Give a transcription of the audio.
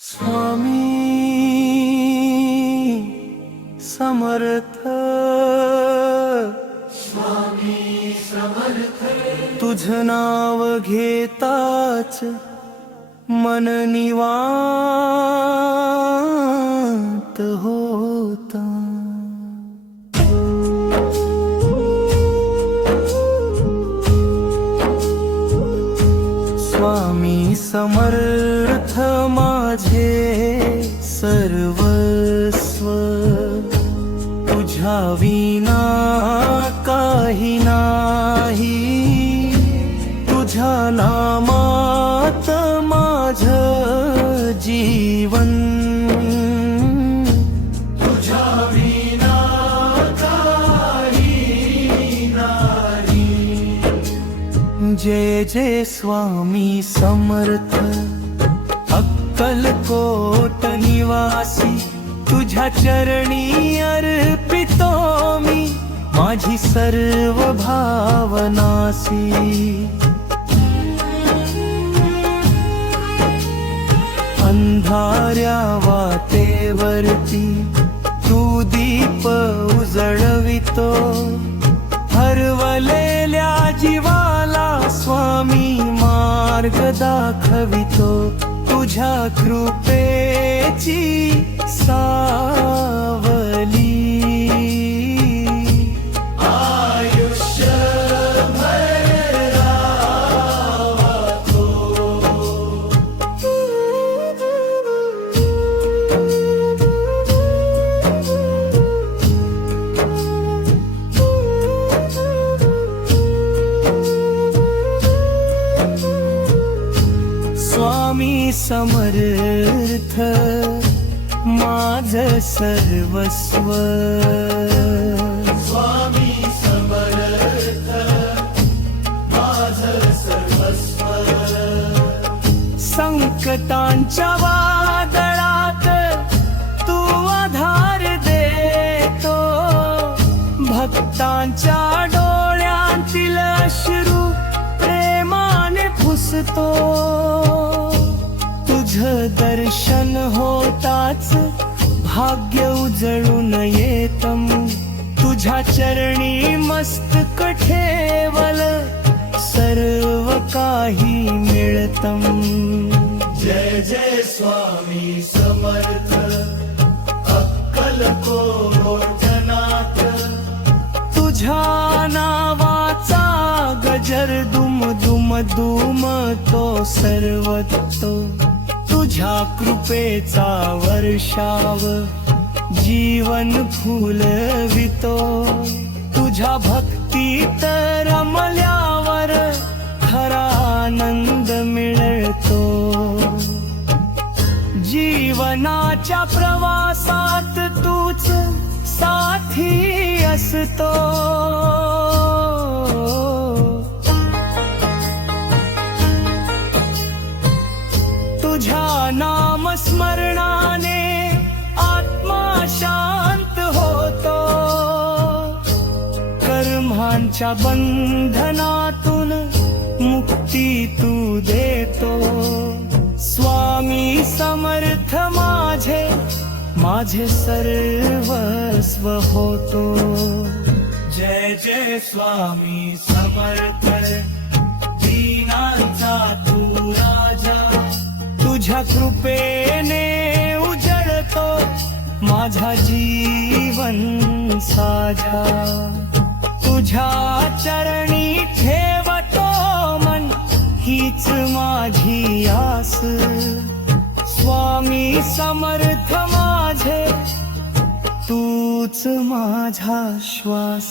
स्वामी समर्थ, स्वामी समर्थ, तुझ नाव घेताच मन निवांत होता। स्वामी समर्थ माझे सर्वस्व, तुझ्या विना काही नाही, तुझ्या नामात माझं जीवन, तुझ्या विना काही नाही। जय जय स्वामी समर्थ, अक्कलकोट निवासी, तुझ्या चरणी अर्पितो मी माझी सर्व भावनासी। अंधाऱ्या वाटेवरती तू दीप उजळवितो, हरवलेल्या जीवाला स्वामी मार्ग दाखवितो। तुझ्या कृपेची सावली आयुष्यभर राहतो। स्वामी समर्थ माझं सर्वस्व, स्वामी समर्थ माझं सर्वस्व। संकटांच्या वादळात तू आधार देतो, भक्तांच्या डोळ्यांतील अश्रू प्रेमाने पुसतो। तुझं दर्शन होताच भाग्य उजळून येतं, तुझ्या चरणी मस्तक ठेवल सर्व काही मिळतं। जय जय स्वामी समर्थ, अक्कलकोटनाथ, तुझ्या नावाचा गजर दुम दुम दुम तो सर्वतो। तुझ्या कृपेचा वर्षाव जीवन फुलवितो, तुझ्या भक्तीत रमल्यावर खरा आनंद मिळतो। जीवनाच्या प्रवासात तूच साथी असतो, तुझ्या नामस्मरणाने आत्मा शांत होतो। कर्मांच्या बंधनातून मुक्ती तू देतो। स्वामी समर्थ माझे माझे सर्वस्व होतो। जय जय स्वामी समर्थ, दीनांचा तू राजा, तुझ्या कृपेने उजळतो माझा जीवन साजा। तुझ्या चरणी ठेवतो मन हीच माझी आस। स्वामी समर्थ माझे तूच माझा श्वास।